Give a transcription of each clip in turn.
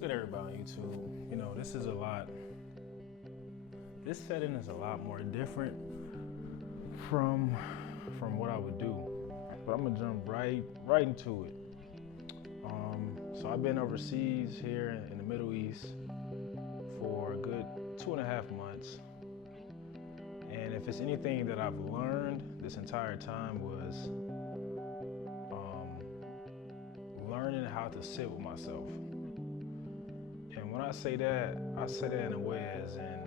good, everybody on YouTube? You know, this setting is a lot more different from what I would do. But I'm gonna jump right into it. So I've been overseas here in the Middle East for a good 2.5 months. And if it's anything that I've learned this entire time was learning how to sit with myself. And when I say that in a way as in,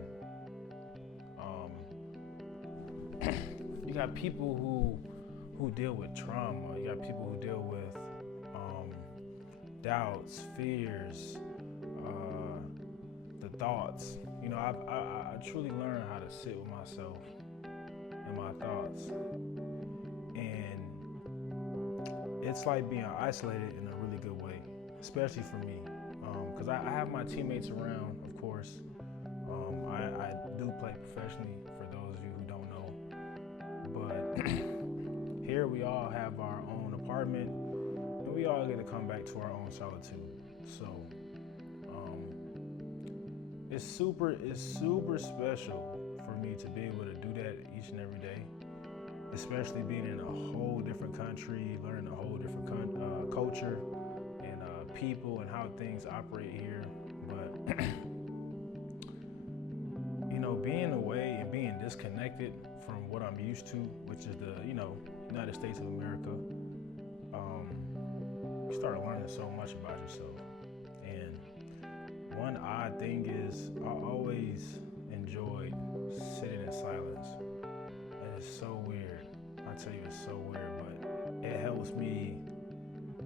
you got people who deal with trauma. You got people who deal with doubts, fears, the thoughts. You know, I truly learned how to sit with myself and my thoughts. And it's like being isolated in a really good way, especially for me. Because I have my teammates around, of course. I do play professionally, for those of you who don't know. But here we all have our own apartment, and we all get to come back to our own solitude. So it's super special for me to be able to do that each and every day, especially being in a whole different country, learning a whole different culture and people and how things operate here. But you know, being away and being disconnected from what I'm used to, which is the United States of America, you start learning so much about yourself. And one odd thing is I always enjoyed sitting in silence. And it's so weird. I tell you, it's so weird, but it helps me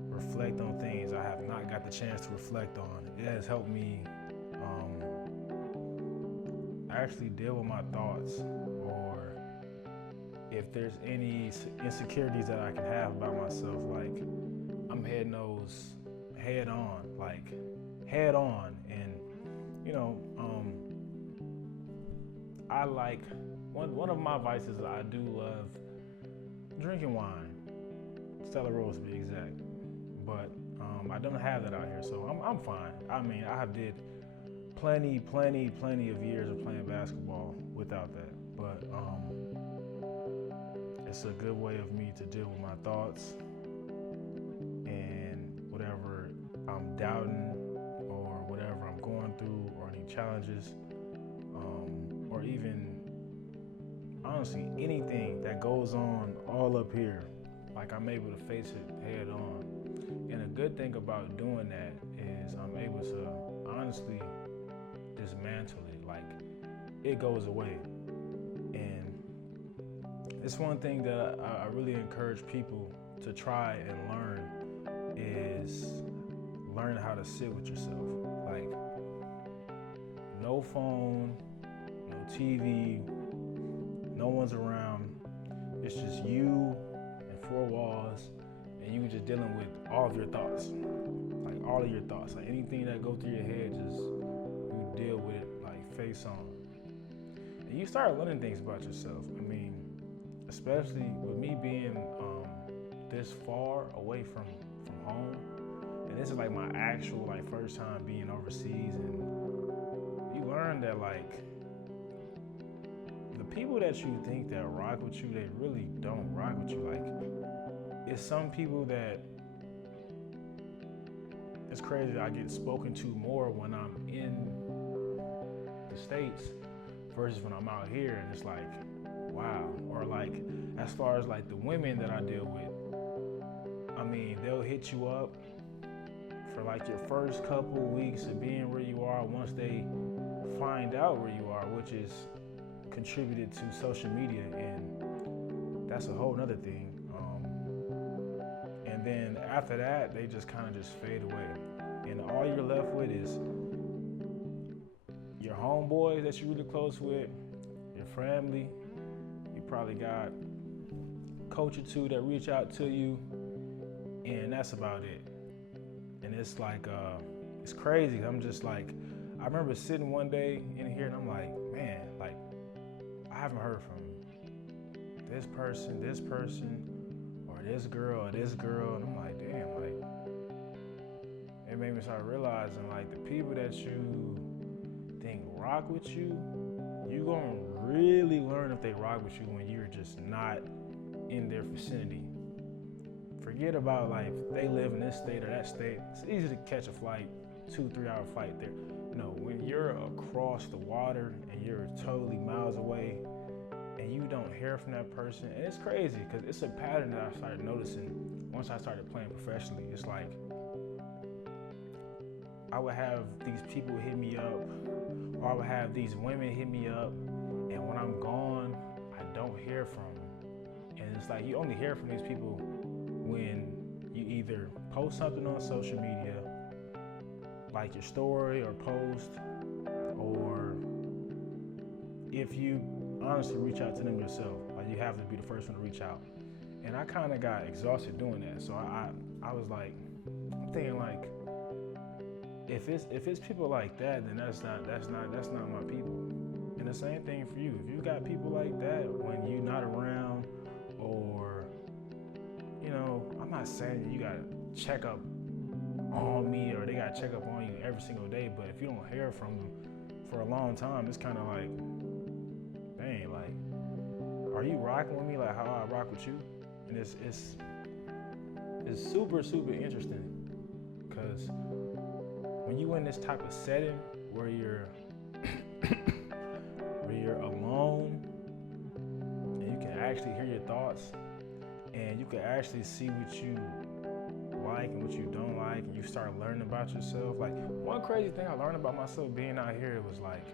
reflect on things I have not got the chance to reflect on. It has helped me actually deal with my thoughts, or if there's any insecurities that I can have about myself, like I'm heading those head on. And I like one of my vices. I do love drinking wine, Stella Rose to be exact, but I don't have that out here, so I'm fine. I mean, I have did plenty of years of playing basketball without that, but it's a good way of me to deal with my thoughts and whatever I'm doubting or whatever I'm going through, or any challenges, or even honestly anything that goes on all up here. Like, I'm able to face it head on. And a good thing about doing that is I'm able to honestly dismantle it. Like, it goes away. And it's one thing that I really encourage people to try and learn, is learn how to sit with yourself. Like, no phone, no TV, no one's around. It's just you and four walls, and you just dealing with all of your thoughts. Like, all of your thoughts. Like, anything that goes through your head, just you deal with it, like, face on. And you start learning things about yourself. I mean, especially with me being this far away from home, and this is like my actual first time being overseas, and you learn that the people that you think that rock with you, they really don't rock with you. Like, it's some people that, it's crazy that I get spoken to more when I'm in the States versus when I'm out here, and it's like, wow. Or as far as the women that I deal with, I mean, they'll hit you up for your first couple weeks of being where you are. Once they find out where you are, which is contributed to social media, and that's a whole nother thing. And then after that, they just kind of just fade away, and all you're left with is your homeboys that you're really close with, your family. You probably got a coach or two that reach out to you, and that's about it. And it's it's crazy. I'm just I remember sitting one day in here, and I'm like, man, I haven't heard from this person, or this girl, and I'm like, damn, it made me start realizing like the people that you think rock with you, you gonna really learn if they rock with you when you're just not in their vicinity. Forget about like they live in this state or that state. It's easy to catch a flight, 2-3 hour flight there. No, when you're across the water and you're totally miles away and you don't hear from that person, and it's crazy because it's a pattern that I started noticing once I started playing professionally. It's like I would have these people hit me up, or I would have these women hit me up, and when I'm gone, I don't hear from them. And it's like you only hear from these people when you either post something on social media, like your story or post, or if you honestly reach out to them yourself, like you have to be the first one to reach out. And I kind of got exhausted doing that. So I was like, I'm thinking like, if it's people like that, then that's not my people. And the same thing for you. If you got people like that when you're not around, or you know, I'm not saying you gotta check up on me or they gotta check up on you every single day, but if you don't hear from them for a long time, it's kind of like, dang, like, are you rocking with me like how I rock with you? And it's super, super interesting, because when you in this type of setting where you're alone and you can actually hear your thoughts and you can actually see what you like and what you don't like, and you start learning about yourself. Like, one crazy thing I learned about myself being out here was like,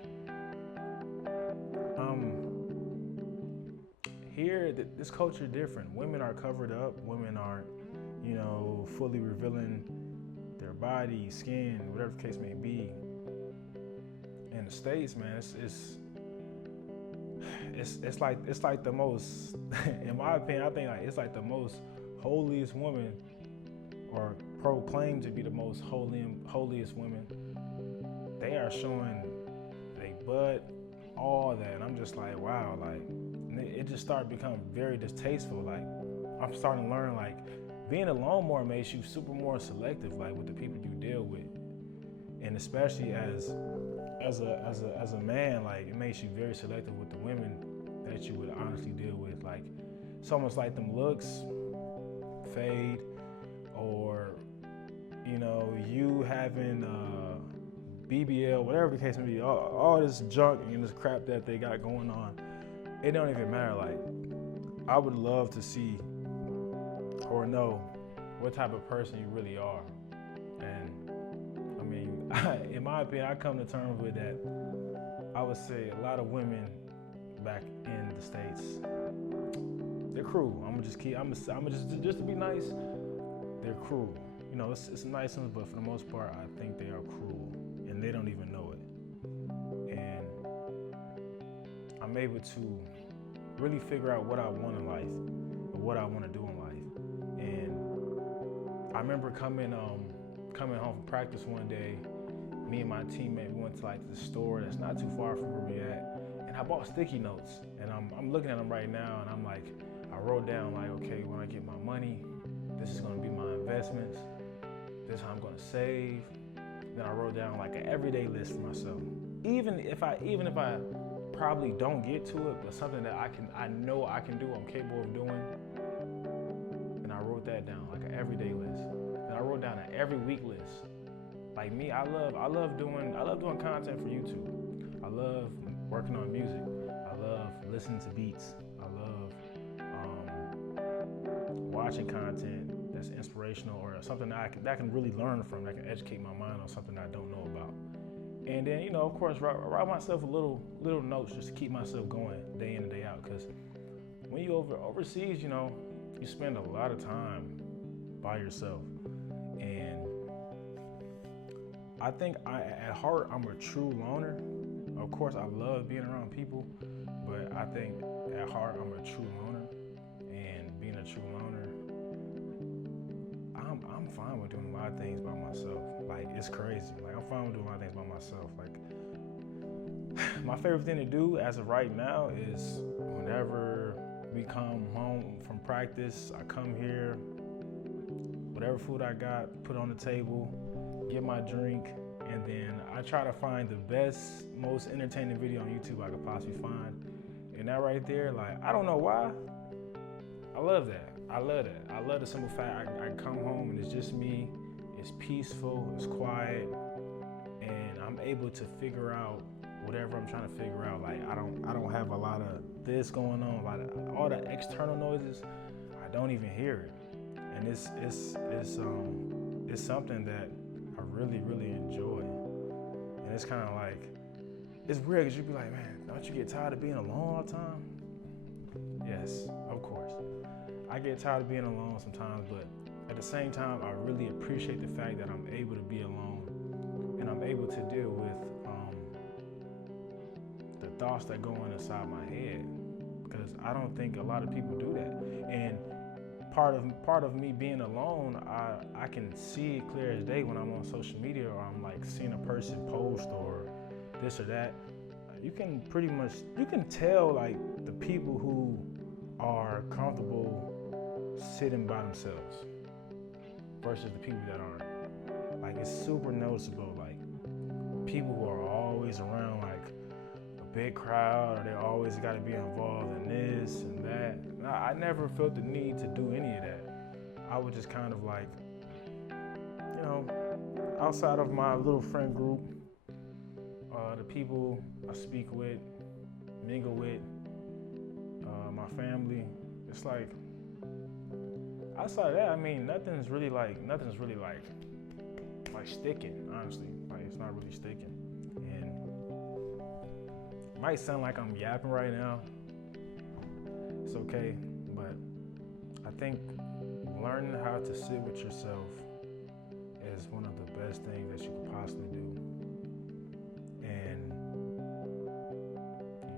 here, this culture is different. Women are covered up. Women aren't, you know, fully revealing their body, skin, whatever the case may be. In the States, man, it's like the most, in my opinion, I think like it's like the most holiest woman, or proclaimed to be the most holiest women. They are showing they butt, all that, and I'm just like, wow, like it just started becoming very distasteful. Like, I'm starting to learn like being alone more makes you super more selective, like with the people you deal with, and especially as a man, like it makes you very selective with the women that you would honestly deal with. Like, it's almost like them looks fade, or you know, you having BBL, whatever the case may be, all this junk and this crap that they got going on, it don't even matter. Like, I would love to see or know what type of person you really are. And I mean, in my opinion, I come to terms with that. I would say a lot of women back in the States, they're cruel. I'm just to be nice, they're cruel. You know, it's nice ones, but for the most part, I think they are cruel, and they don't even know it. And I'm able to really figure out what I want in life, or what I want to do in life. And I remember coming home from practice one day. Me and my teammate, we went to like the store that's not too far from where we at, and I bought sticky notes. And I'm looking at them right now, and I'm like, I wrote down like, okay, when I get my money, this is gonna be my investments. This is how I'm gonna save. Then I wrote down like an everyday list for myself. Even if I probably don't get to it, but something that I know I can do, I'm capable of doing. And I wrote that down, like an everyday list. And I wrote down an every week list. Like me, I love doing content for YouTube. I love working on music. I love listening to beats. I love watching content that's inspirational, or something that I can really learn from, that can educate my mind on something I don't know about. And then, you know, of course, write myself a little notes just to keep myself going day in and day out. Because when you overseas, you know, you spend a lot of time by yourself. And I think at heart, I'm a true loner. Of course, I love being around people, but I think at heart, I'm a true loner. And being a true loner, I'm fine with doing a lot of things by myself. Like, it's crazy. Like, I'm fine with doing a lot of things by myself. Like, my favorite thing to do as of right now is whenever we come home from practice, I come here, whatever food I got, put on the table, get my drink, and then I try to find the best, most entertaining video on YouTube I could possibly find. And that right there, like, I don't know why, I love that. I love that. I love the simple fact I come home and it's just me. It's peaceful, it's quiet, and I'm able to figure out whatever I'm trying to figure out. Like, I don't have a lot of this going on, a lot of all the external noises. I don't even hear it, and it's something that I really, really enjoy. And it's kind of like, it's weird because you'd be like, man, don't you get tired of being alone all the time? Yes, of course. I get tired of being alone sometimes, but at the same time, I really appreciate the fact that I'm able to be alone and I'm able to deal with the thoughts that go on inside my head, because I don't think a lot of people do that. And part of me being alone, I can see it clear as day when I'm on social media or I'm like seeing a person post or this or that. You can tell like the people who are comfortable sitting by themselves versus the people that aren't. Like, it's super noticeable. Like, people who are always around like a big crowd, or they always got to be involved in this and that. I never felt the need to do any of that. I would just kind of like, outside of my little friend group, the people I speak with, mingle with, my family, it's like, outside of that, I mean, nothing's really like sticking, honestly. Like, it's not really sticking. And it might sound like I'm yapping right now. It's okay, but I think learning how to sit with yourself is one of the best things that you could possibly do. And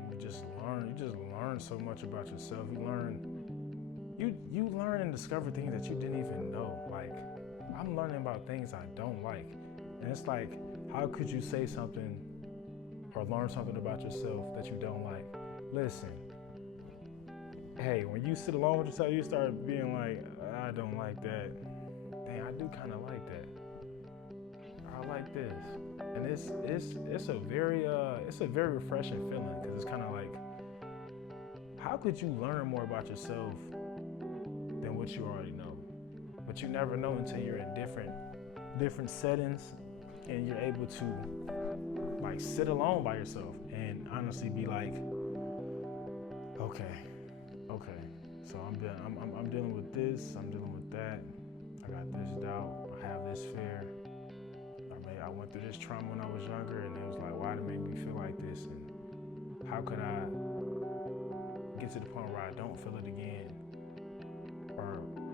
you just learn so much about yourself. You learn and discover things that you didn't even know. Like, I'm learning about things I don't like. And it's like, how could you say something or learn something about yourself that you don't like? Listen, hey, when you sit alone with yourself, you start being like, I don't like that. Dang, I do kind of like that. I like this. And it's a very refreshing feeling, because it's kind of like, how could you learn more about yourself than what you already know? But you never know until you're in different settings and you're able to like sit alone by yourself and honestly be like, okay, so I'm dealing with this, I'm dealing with that, I got this doubt, I have this fear, I went through this trauma when I was younger, and it was like, why did it make me feel like this, and how could I get to the point where I don't feel it again?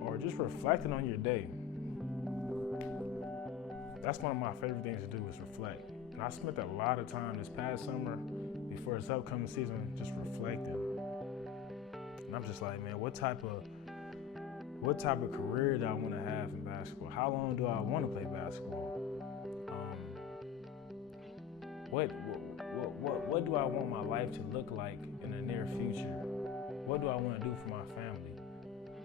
Or just reflecting on your day. That's one of my favorite things to do, is reflect. And I spent a lot of time this past summer before this upcoming season just reflecting. And I'm just like, man, what type of career do I want to have in basketball? How long do I want to play basketball? What do I want my life to look like in the near future? What do I want to do for my family?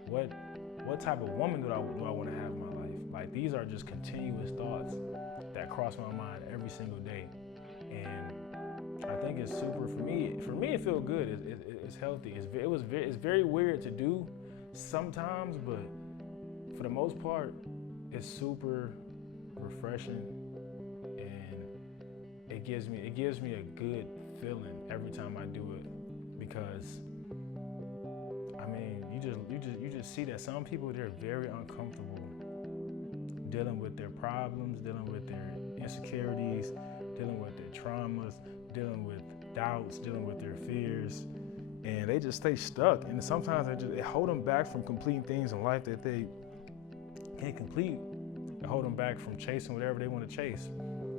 What type of woman do I want to have in my life? Like, these are just continuous thoughts that cross my mind every single day. And I think it's super, for me it feels good. It's healthy. It's very weird to do sometimes, but for the most part, it's super refreshing, and it gives me a good feeling every time I do it, because I mean, you just see that some people, they're very uncomfortable dealing with their problems, dealing with their insecurities, dealing with their traumas, dealing with doubts, dealing with their fears, and they just stay stuck. And sometimes they hold them back from completing things in life that they can't complete. They hold them back from chasing whatever they want to chase.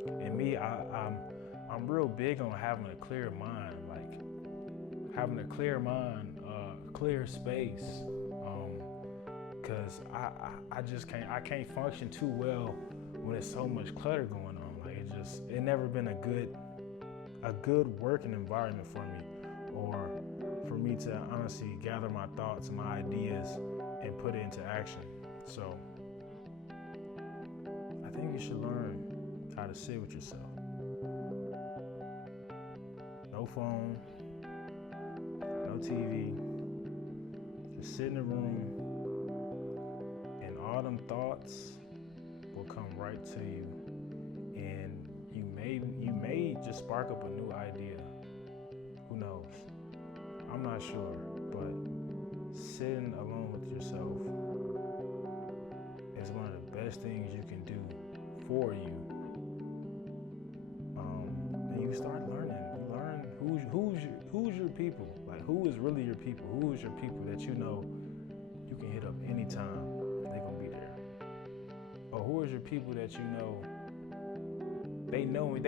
And me, I'm real big on having a clear mind, like having a clear mind, clear space, because I can't function too well when there's so much clutter going on. Like, it never been a good working environment for me, or for me to honestly gather my thoughts and my ideas and put it into action. So I think you should learn how to sit with yourself. No phone, no TV. Just sit in a room, and all them thoughts will come right to you, and you may just spark up a new idea. Who knows? I'm not sure, but sitting alone with yourself is one of the best things you can do for you. And you start learning. You learn who's your people. Like, who is really your people? Who is your people that you know you can hit up anytime and they're gonna be there? Or who is your people that you know they know when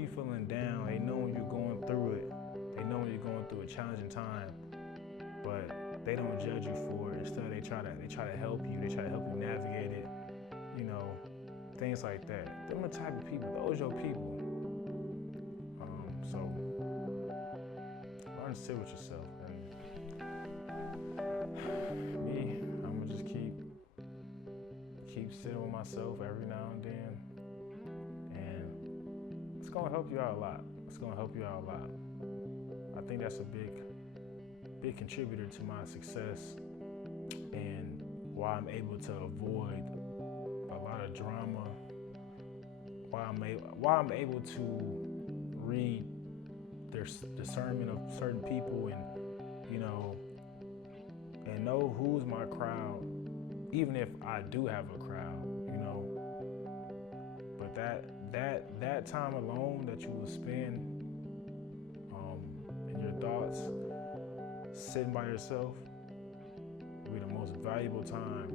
you're feeling down, they know when you're going through it, they know when you're going through a challenging time, but they don't judge you for it. Instead, they try to help you. They try to help you navigate it. You know, things like that. Them the type of people. Those your people. So learn to sit with yourself. And me, I'm gonna just keep sitting with myself every now and then, and it's gonna help you out a lot. It's gonna help you out a lot. I think that's a big contributor to my success and why I'm able to avoid a lot of drama, why I'm able to read their discernment of certain people, and and know who's my crowd, even if I do have a crowd, but that time alone that you will spend in your thoughts, sitting by yourself, will be the most valuable time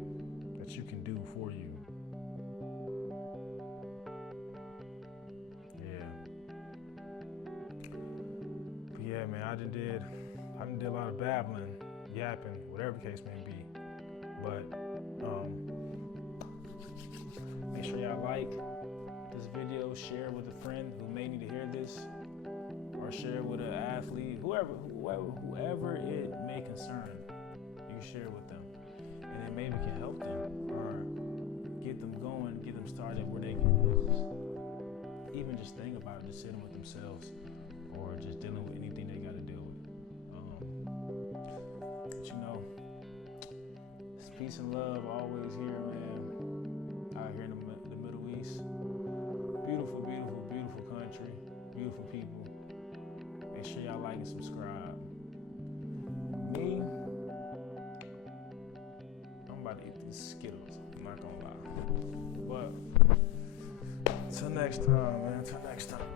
that you can do for you. But yeah, man, I done did a lot of babbling, yapping, whatever the case may be. But make sure y'all like this video, share with a friend who may need to hear this, or share with an athlete, whoever it may concern. You can share with them, and then maybe can help them or get them going, get them started where they can even just think about it, just sitting with themselves, or just dealing with anything they got to deal with. It's peace and love always here, man. Out here in the Middle East, beautiful, beautiful, beautiful country, beautiful people. Make sure y'all like and subscribe. Me, I'm about to eat these Skittles. I'm not gonna lie. But until next time, man. Until next time.